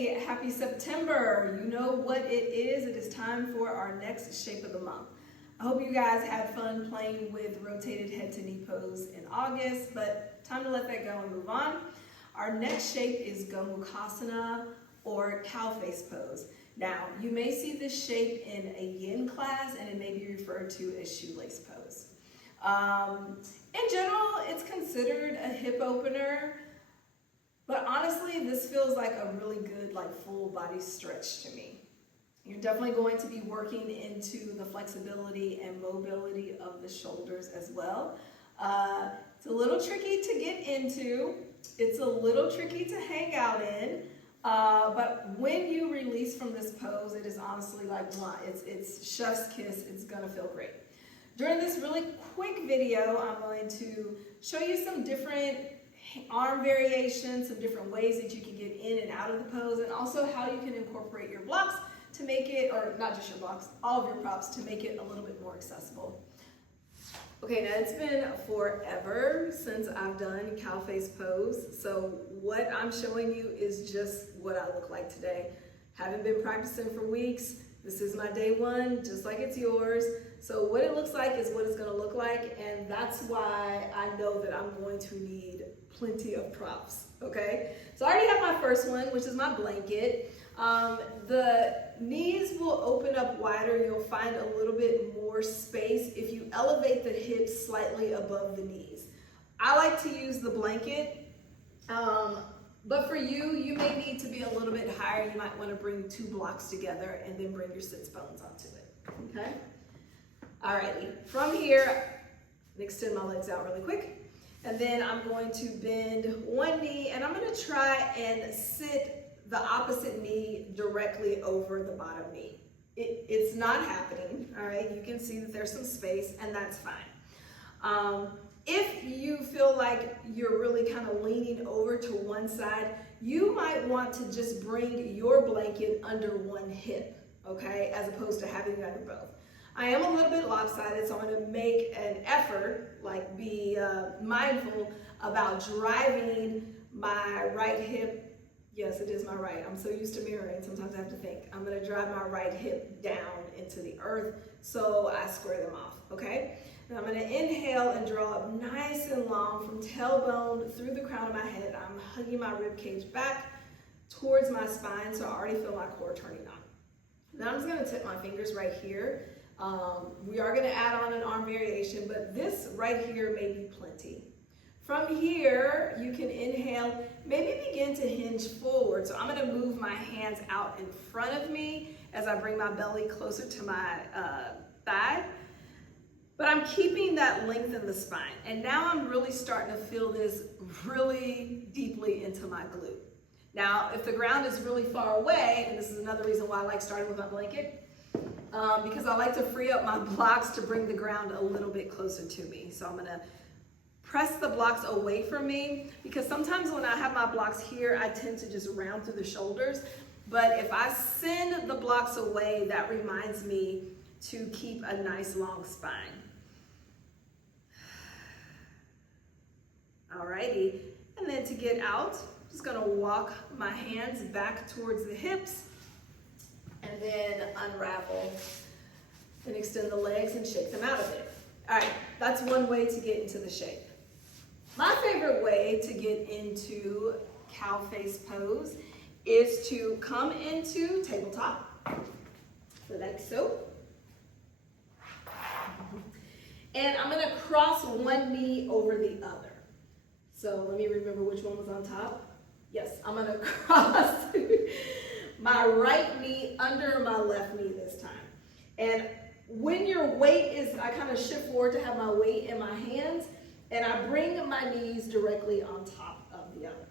Hey, happy September. You know what it is. It is time for our next shape of the month. I hope you guys had fun playing with rotated head to knee pose in August, but time to let that go and move on. Our next shape is Gomukhasana or cow face pose. Now, you may see this shape in a yin class and it may be referred to as shoelace pose. In general, it's considered a hip opener. But honestly, this feels like a really good, full body stretch to me. You're definitely going to be working into the flexibility and mobility of the shoulders as well. It's a little tricky to get into. It's a little tricky to hang out in. But when you release from this pose, it is honestly like, wow, it's chef's kiss. It's gonna feel great. During this really quick video, I'm going to show you some different arm variations, some different ways that you can get in and out of the pose, and also how you can incorporate your blocks to make it, or not just your blocks, all of your props to make it a little bit more accessible. Okay, now it's been forever since I've done cow face pose, so what I'm showing you is just what I look like today. Haven't been practicing for weeks. This is my day one, just like it's yours. So what it looks like is what it's gonna look like, and that's why I know that I'm going to need plenty of props, okay? So I already have my first one, which is my blanket. The knees will open up wider. You'll find a little bit more space if you elevate the hips slightly above the knees. I like to use the blanket, but for you, you may need to be a little bit higher. You might want to bring two blocks together and then bring your sits bones onto it, okay? Alrighty, from here, extend my legs out really quick. And then I'm going to bend one knee and I'm gonna try and sit the opposite knee directly over the bottom knee. It's not happening, all right? You can see that there's some space and that's fine. If you feel like you're really kind of leaning over to one side, you might want to just bring your blanket under one hip, okay? As opposed to having it under both. I am a little bit lopsided, so I'm gonna make an effort, be mindful about driving my right hip. Yes, it is my right. I'm so used to mirroring, sometimes I have to think. I'm gonna drive my right hip down into the earth so I square them off, okay? Now I'm gonna inhale and draw up nice and long from tailbone through the crown of my head. I'm hugging my rib cage back towards my spine, so I already feel my core turning on. Now I'm just gonna tip my fingers right here. We are going to add on an arm variation, but this right here may be plenty. From here, you can inhale, maybe begin to hinge forward. So I'm going to move my hands out in front of me as I bring my belly closer to my thigh. But I'm keeping that length in the spine. And now I'm really starting to feel this really deeply into my glute. Now, if the ground is really far away, and this is another reason why I like starting with my blanket, because I like to free up my blocks to bring the ground a little bit closer to me. So I'm gonna press the blocks away from me, because sometimes when I have my blocks here, I tend to just round through the shoulders. But if I send the blocks away, that reminds me to keep a nice long spine. Alrighty, and then to get out, I'm just gonna walk my hands back towards the hips, and then unravel and extend the legs and shake them out a bit. All right, that's one way to get into the shape. My favorite way to get into cow face pose is to come into tabletop, like so. And I'm gonna cross one knee over the other. So let me remember which one was on top. Yes, I'm gonna cross my right knee under my left knee this time. And when your weight is, I kind of shift forward to have my weight in my hands, and I bring my knees directly on top of the other.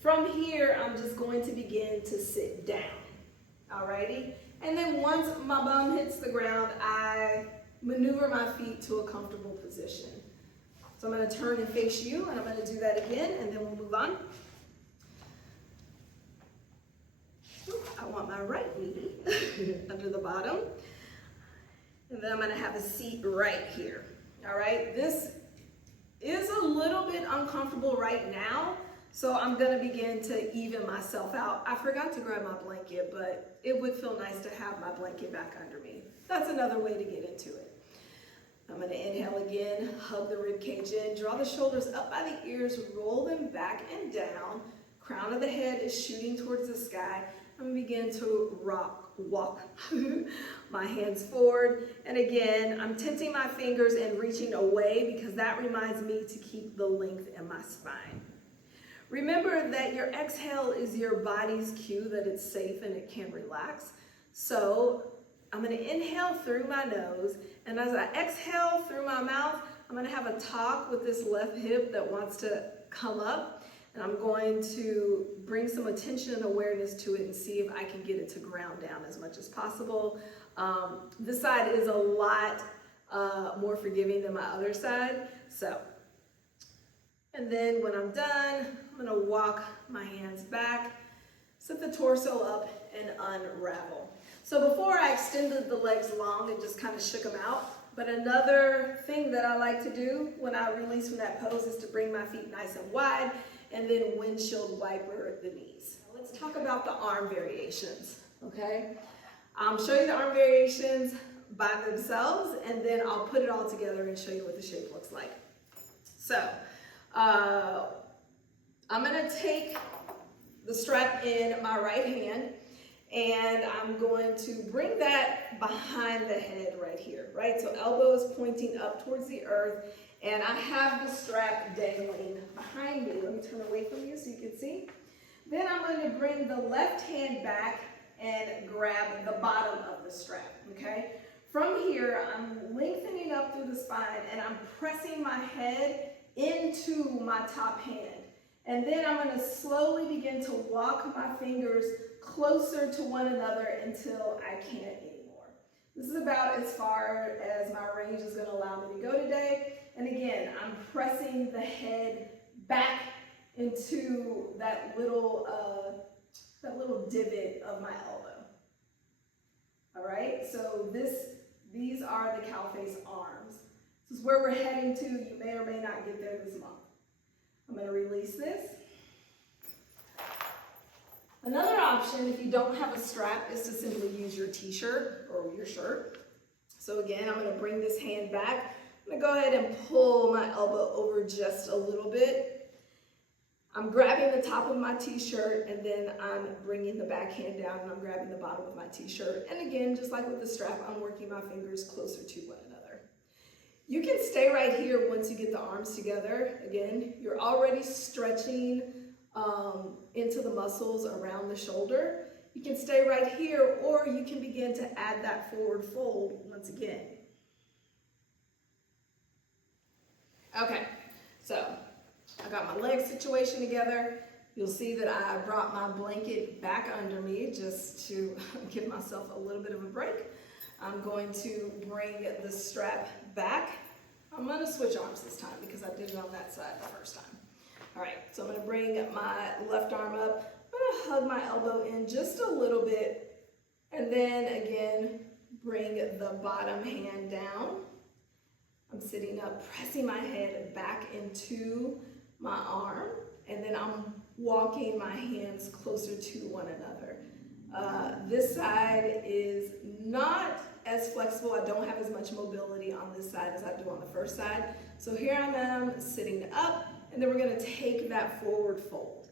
From here, I'm just going to begin to sit down, alrighty? And then once my bum hits the ground, I maneuver my feet to a comfortable position. So I'm gonna turn and face you, and I'm gonna do that again, and then we'll move on. I want my right knee under the bottom. And then I'm gonna have a seat right here. All right, this is a little bit uncomfortable right now, So I'm gonna begin to even myself out. I forgot to grab my blanket, but it would feel nice to have my blanket back under me. That's another way to get into it. I'm gonna inhale again, hug the rib cage in, draw the shoulders up by the ears, roll them back and down. Crown of the head is shooting towards the sky. I'm gonna begin to walk my hands forward. And again, I'm tenting my fingers and reaching away because that reminds me to keep the length in my spine. Remember that your exhale is your body's cue that it's safe and it can relax. So I'm gonna inhale through my nose, and as I exhale through my mouth, I'm gonna have a talk with this left hip that wants to come up, and I'm going to bring some attention and awareness to it and see if I can get it to ground down as much as possible. This side is a lot more forgiving than my other side, so. And then when I'm done, I'm gonna walk my hands back, set the torso up, and unravel. So before I extended the legs long and just kind of shook them out, but another thing that I like to do when I release from that pose is to bring my feet nice and wide and then windshield wiper the knees. Let's talk about the arm variations, okay? I'll show you the arm variations by themselves, and then I'll put it all together and show you what the shape looks like. So, I'm gonna take the strap in my right hand, and I'm going to bring that behind the head right here, right? So elbow is pointing up towards the earth, and I have the strap dangling behind me. Let me turn away from you so you can see. Then I'm going to bring the left hand back and grab the bottom of the strap, okay? From here, I'm lengthening up through the spine, and I'm pressing my head into my top hand. And then I'm going to slowly begin to walk my fingers closer to one another until I can't anymore. This is about as far as my range is going to allow me to go today. And again, I'm pressing the head back into that little divot of my elbow. All right, so these are the cow face arms. This is where we're heading to. You may or may not get there this month. I'm going to release this. Another option, if you don't have a strap, is to simply use your t-shirt or your shirt. So again, I'm going to bring this hand back. I'm going to go ahead and pull my elbow over just a little bit. I'm grabbing the top of my t-shirt, and then I'm bringing the back hand down, and I'm grabbing the bottom of my t-shirt. And again, just like with the strap, I'm working my fingers closer to one another. You can stay right here once you get the arms together. Again, you're already stretching into the muscles around the shoulder. You can stay right here, or you can begin to add that forward fold once again. Okay, so I got my leg situation together. You'll see that I brought my blanket back under me just to give myself a little bit of a break. I'm going to bring the strap back. I'm going to switch arms this time because I did it on that side the first time. All right, so I'm going to bring my left arm up. I'm going to hug my elbow in just a little bit, and then again, bring the bottom hand down. I'm sitting up, pressing my head back into my arm, and then I'm walking my hands closer to one another. This side is not as flexible. I don't have as much mobility on this side as I do on the first side. So here I am sitting up, and then we're going to take that forward fold.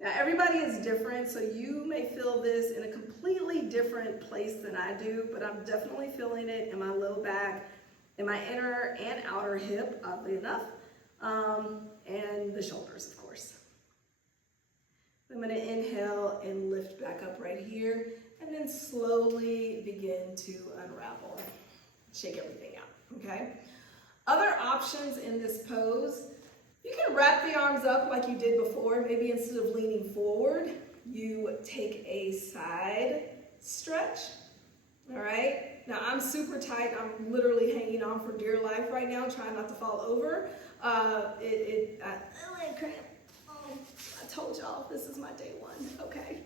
Now everybody is different, so you may feel this in a completely different place than I do, but I'm definitely feeling it in my low back, in my inner and outer hip, oddly enough, and the shoulders, of course. I'm going to inhale and lift back up right here, and then slowly begin to unravel. Shake everything out, okay? Other options in this pose, you can wrap the arms up like you did before. Maybe instead of leaning forward, you take a side stretch, all right? Now I'm super tight. I'm literally hanging on for dear life right now, trying not to fall over. Cramp. I told y'all this is my day one, okay?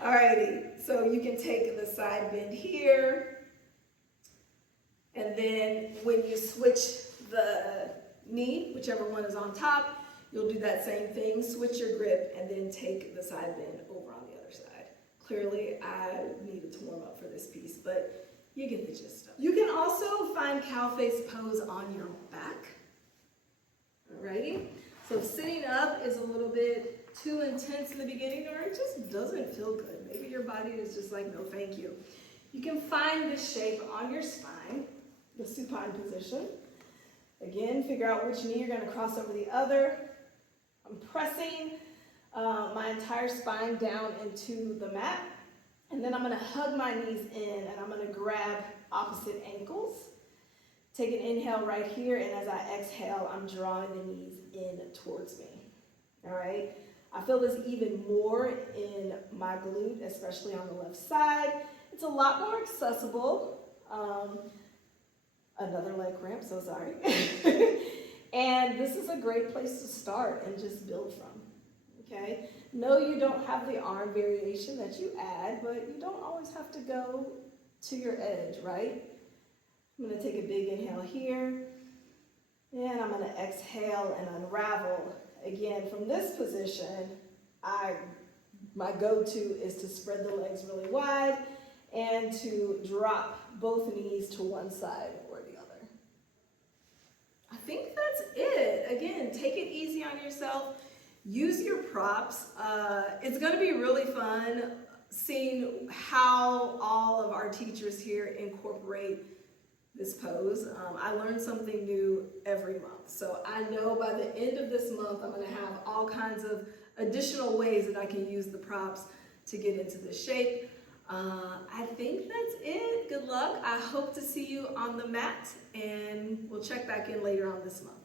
Alrighty, so you can take the side bend here, and then when you switch the knee, whichever one is on top, You'll do that same thing, switch your grip, and then take the side bend over on the other side. Clearly, I needed to warm up for this piece, but you get the gist of it. You can also find cow face pose on your back. Alrighty? So sitting up is a little bit too intense in the beginning, or it just doesn't feel good. Maybe your body is just like, no thank you. You can find this shape on your spine, the supine position. Again, figure out which knee you're going to cross over the other. I'm pressing my entire spine down into the mat, and then I'm going to hug my knees in, and I'm going to grab opposite ankles. Take an inhale right here, and as I exhale, I'm drawing the knees in towards me. All right? I feel this even more in my glute, especially on the left side. It's a lot more accessible. Another leg cramp, so sorry. And this is a great place to start and just build from, okay? No, you don't have the arm variation that you add, but you don't always have to go to your edge, right? I'm gonna take a big inhale here, and I'm gonna exhale and unravel. Again, from this position, my go-to is to spread the legs really wide and to drop both knees to one side or the other. I think that's it. Again, take it easy on yourself. Use your props. It's gonna be really fun seeing how all of our teachers here incorporate this pose. I learn something new every month. So I know by the end of this month, I'm gonna have all kinds of additional ways that I can use the props to get into the shape. I think that's it. Good luck. I hope to see you on the mat, and we'll check back in later on this month.